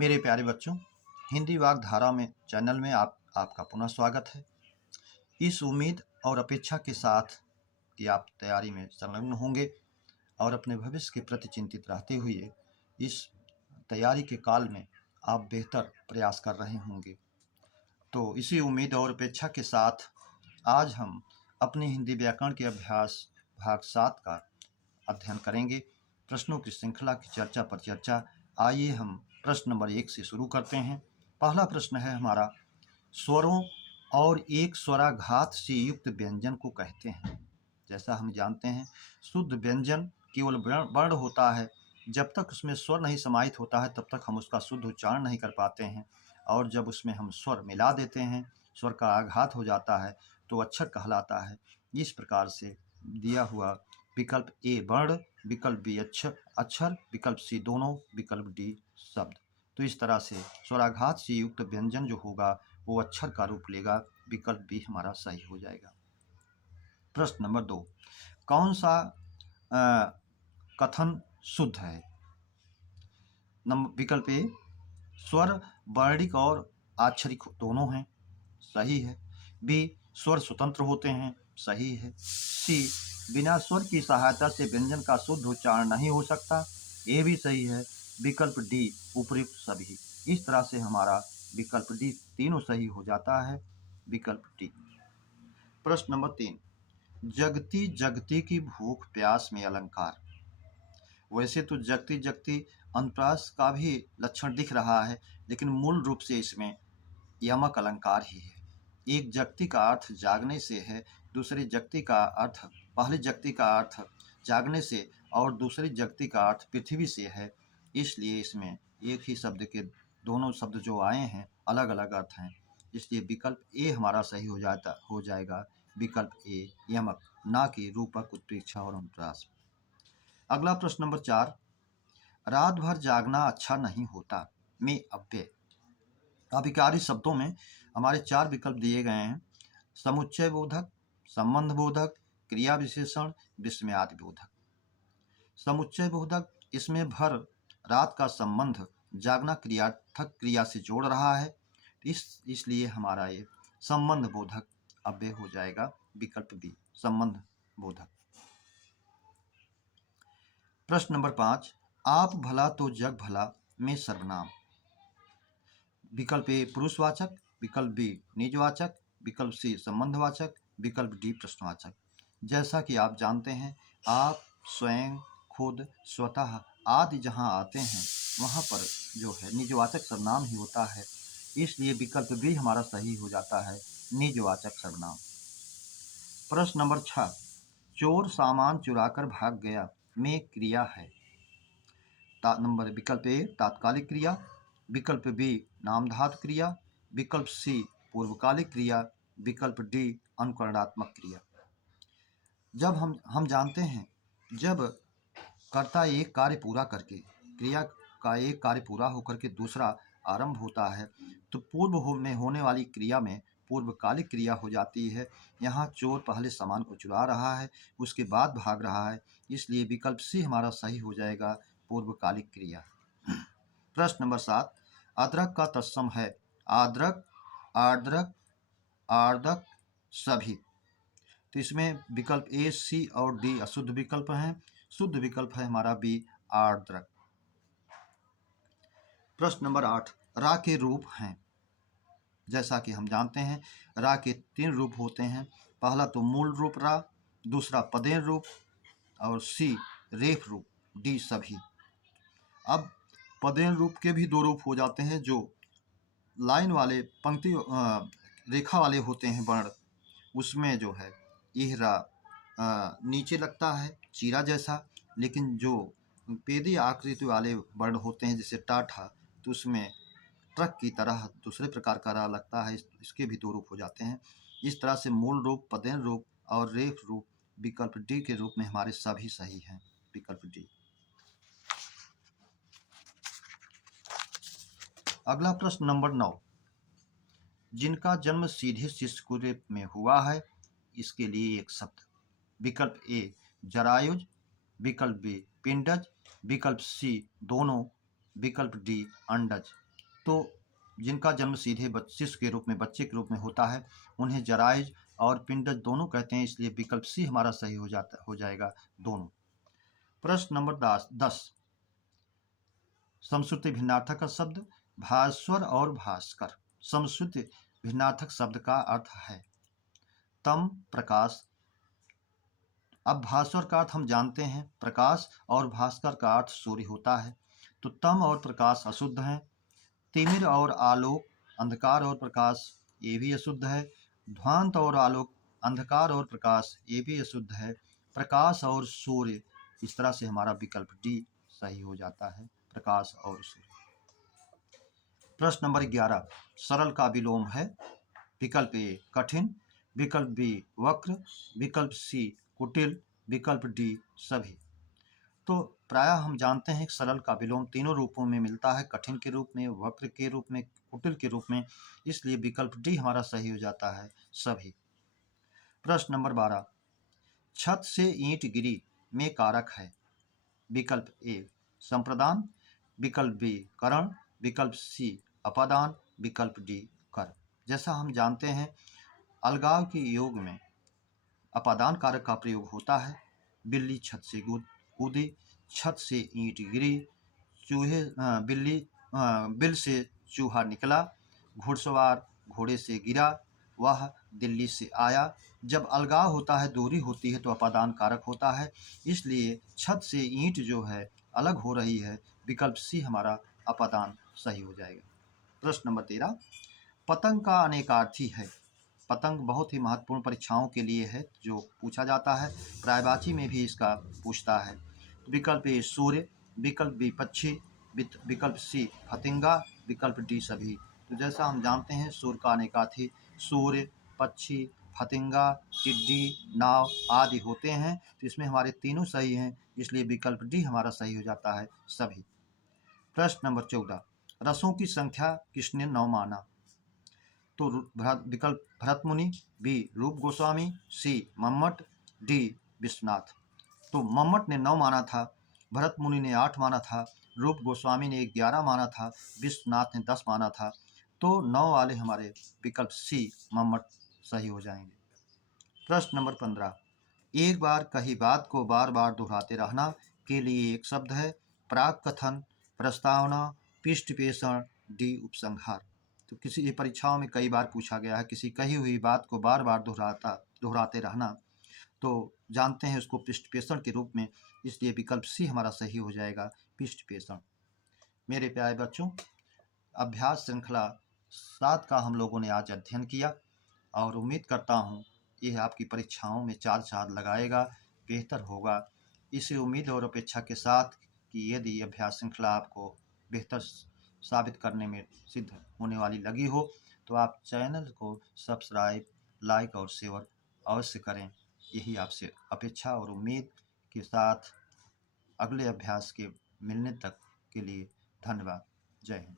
मेरे प्यारे बच्चों, हिंदी वागधारा में चैनल में आपका पुनः स्वागत है। इस उम्मीद और अपेक्षा के साथ कि आप तैयारी में संलग्न होंगे और अपने भविष्य के प्रति चिंतित रहते हुए इस तैयारी के काल में आप बेहतर प्रयास कर रहे होंगे। तो इसी उम्मीद और अपेक्षा के साथ आज हम अपने हिंदी व्याकरण के अभ्यास भाग 7 का अध्ययन करेंगे। प्रश्नों की श्रृंखला की चर्चा पर चर्चा। आइए हम प्रश्न नंबर 1 से शुरू करते हैं। पहला प्रश्न है हमारा, स्वरों और एक स्वराघात से युक्त व्यंजन को कहते हैं। जैसा हम जानते हैं, शुद्ध व्यंजन केवल वर्ण होता है। जब तक उसमें स्वर नहीं समाहित होता है तब तक हम उसका शुद्ध उच्चारण नहीं कर पाते हैं, और जब उसमें हम स्वर मिला देते हैं, स्वर का आघात हो जाता है, तो अक्षर कहलाता है। इस प्रकार से दिया हुआ विकल्प ए वर्ण, विकल्प बी अक्षर, विकल्प सी दोनों, विकल्प डी शब्द। तो इस तरह से स्वराघात से युक्त व्यंजन जो होगा वो अक्षर का रूप लेगा। विकल्प बी हमारा सही हो जाएगा। प्रश्न नंबर 2, कौन सा कथन शुद्ध है? विकल्प ए, स्वर वर्णिक और आक्षरिक दोनों हैं, सही है। बी, स्वर स्वतंत्र होते हैं, सही है। सी, बिना स्वर की सहायता से व्यंजन का शुद्ध उच्चारण नहीं हो सकता, ये भी सही है। विकल्प डी, उपयुक्त सभी। इस तरह से हमारा विकल्प डी तीनों सही हो जाता है। विकल्प डी। प्रश्न नंबर 3, जगती जगती की भूख प्यास में अलंकार। वैसे तो जगती जगती अनुप्रास का भी लक्षण दिख रहा है, लेकिन मूल रूप से इसमें यमक अलंकार ही है। एक जगती का अर्थ जागने से है, दूसरी जगती का अर्थ पहली जगती का अर्थ जागने से और दूसरी जगती का अर्थ पृथ्वी से है। इसलिए इसमें एक ही शब्द के दोनों शब्द जो आए हैं अलग अलग अर्थ हैं। इसलिए विकल्प ए हमारा सही हो जाएगा। विकल्प ए यमक, ना कि रूपक, उत्प्रेक्षा और अनुप्रास। अगला प्रश्न नंबर 4, रात भर जागना अच्छा नहीं होता में अव्यय। अभिकारी शब्दों में हमारे 4 विकल्प दिए गए हैं: समुच्चय बोधक, संबंध बोधक, क्रिया विशेषण, विस्मयादि बोधक। समुच्चय बोधक, इसमें भर रात का संबंध जागना क्रियार्थक क्रिया से जोड़ रहा है, इसलिए हमारा ये संबंध बोधक अव्यय हो जाएगा। विकल्प बी, संबंध बोधक। प्रश्न नंबर 5, आप भला तो जग भला में सर्वनाम। विकल्प ए पुरुषवाचक, विकल्प बी निजवाचक, विकल्प सी संबंधवाचक, विकल्प डी प्रश्नवाचक। जैसा कि आप जानते हैं, आप, स्वयं, खुद, स्वतः आदि जहाँ आते हैं वहाँ पर जो है निजवाचक सर्वनाम ही होता है। इसलिए विकल्प बी हमारा सही हो जाता है, निजवाचक सर्वनाम। प्रश्न नंबर 6, चोर सामान चुराकर भाग गया में क्रिया है। विकल्प ए तात्कालिक क्रिया, विकल्प बी नामधातु क्रिया, विकल्प सी पूर्वकालिक क्रिया, विकल्प डी अनुकरणात्मक क्रिया। जब हम जानते हैं, जब कर्ता एक कार्य पूरा करके क्रिया का एक कार्य पूरा होकर के दूसरा आरंभ होता है, तो पूर्व में होने वाली क्रिया में पूर्वकालिक क्रिया हो जाती है। यहाँ चोर पहले सामान को चुरा रहा है, उसके बाद भाग रहा है, इसलिए विकल्प सी हमारा सही हो जाएगा, पूर्वकालिक क्रिया। प्रश्न नंबर 7, अदरक का तत्सम है आद्रक, आर्द्रक, आर्दक, सभी। तो इसमें विकल्प ए, सी और डी अशुद्ध विकल्प हैं। शुद्ध विकल्प है हमारा बी, आर्द्रक। प्रश्न नंबर 8, रा के रूप हैं। जैसा कि हम जानते हैं, रा के 3 रूप होते हैं। पहला तो मूल रूप रा, दूसरा पदेन रूप और सी रेफ रूप, डी सभी। अब पदेन रूप के भी 2 रूप हो जाते हैं, जो लाइन वाले पंक्ति रेखा वाले होते हैं वर्ण, उसमें जो है इहरा नीचे लगता है चीरा जैसा, लेकिन जो पेदी आकृति वाले वर्ण होते हैं जैसे टाठा, तो उसमें ट्रक की तरह दूसरे प्रकार का रा लगता है। इसके भी 2 रूप हो जाते हैं। इस तरह से मूल रूप, पदेन रूप और रेफ रूप विकल्प डी के रूप में हमारे सभी सही हैं। विकल्प डी। अगला प्रश्न नंबर 9, जिनका जन्म सीधे शिशु में हुआ है, इसके लिए एक शब्द। विकल्प ए जरायुज, विकल्प बी पिंडज, विकल्प सी दोनों, विकल्प डी अंडज। तो जिनका जन्म सीधे शिशु के रूप में, बच्चे के रूप में होता है, उन्हें जरायुज और पिंडज दोनों कहते हैं, इसलिए विकल्प सी हमारा सही हो जाएगा दोनों। प्रश्न नंबर 10, समश्रुति भिन्नार्थक का शब्द भास्वर और भास्कर। समश्रुति भिन्नार्थक शब्द का अर्थ है तम, प्रकाश। अब भास्वर का अर्थ हम जानते हैं प्रकाश, और भास्कर का अर्थ सूर्य होता है। तो तम और प्रकाश अशुद्ध हैं। तिमिर और आलोक, अंधकार और प्रकाश, ये भी अशुद्ध है। ध्वांत और आलोक, अंधकार और प्रकाश, ये भी अशुद्ध है। प्रकाश और सूर्य, इस तरह से हमारा विकल्प डी सही हो जाता है, प्रकाश और सूर्य। प्रश्न नंबर 11, सरल का विलोम है। विकल्प ए कठिन, विकल्प बी वक्र, विकल्प सी कुटिल, विकल्प डी सभी। तो प्रायः हम जानते हैं कि सरल का विलोम तीनों रूपों में मिलता है, कठिन के रूप में, वक्र के रूप में, कुटिल के रूप में, इसलिए विकल्प डी हमारा सही हो जाता है, सभी। प्रश्न नंबर 12, छत से ईंट गिरी में कारक है। विकल्प ए संप्रदान, विकल्प बी करण, विकल्प सी अपादान, विकल्प डी कर। जैसा हम जानते हैं अलगाव के योग में अपादान कारक का प्रयोग होता है। बिल्ली छत से कूदी, छत से ईंट गिरी, बिल से चूहा निकला, घुड़सवार घोड़े से गिरा, वह दिल्ली से आया। जब अलगाव होता है, दूरी होती है, तो अपादान कारक होता है, इसलिए छत से ईंट जो है अलग हो रही है, विकल्प सी हमारा अपादान सही हो जाएगा। प्रश्न नंबर 13, पतंग का अनेकार्थी है। पतंग बहुत ही महत्वपूर्ण परीक्षाओं के लिए है, जो पूछा जाता है, प्रायवाची में भी इसका पूछता है। विकल्प ए सूर्य, विकल्प बी पक्षी, विकल्प सी फतिंगा, विकल्प डी सभी। तो जैसा हम जानते हैं सूर्य का अनेकार्थी सूर्य, पक्षी, फतिंगा, टिड्डी, नाव आदि होते हैं, तो इसमें हमारे तीनों सही हैं, इसलिए विकल्प डी हमारा सही हो जाता है, सभी। प्रश्न नंबर 14, रसों की संख्या किसने 9 माना। तो विकल्प भरत मुनि, बी रूप गोस्वामी, सी मम्मट, डी विश्वनाथ। तो मम्मट ने 9 माना था, भरत मुनि ने 8 माना था, रूप गोस्वामी ने 11 माना था, विश्वनाथ ने 10 माना था। तो 9 वाले हमारे विकल्प सी मम्मट सही हो जाएंगे। प्रश्न नंबर 15, एक बार कही बात को बार बार दोहराते रहना के लिए एक शब्द है। प्राक कथन, प्रस्तावना, पृष्ठपेषण, डी उपसंहार। तो किसी परीक्षाओं में कई बार पूछा गया है किसी कही हुई बात को बार बार दोहराते रहना, तो जानते हैं उसको पृष्ठपेषण के रूप में, इसलिए विकल्प सी हमारा सही हो जाएगा, पृष्ठपेषण। मेरे प्यारे बच्चों, अभ्यास श्रृंखला 7 का हम लोगों ने आज अध्ययन किया, और उम्मीद करता हूँ यह आपकी परीक्षाओं में 4 चाँद लगाएगा, बेहतर होगा। इसी उम्मीद और अपेक्षा के साथ कि यदि अभ्यास श्रृंखला आपको बेहतर साबित करने में सिद्ध होने वाली लगी हो, तो आप चैनल को सब्सक्राइब, लाइक और शेयर अवश्य करें। यही आपसे अपेक्षा और उम्मीद के साथ अगले अभ्यास के मिलने तक के लिए धन्यवाद। जय हिंद।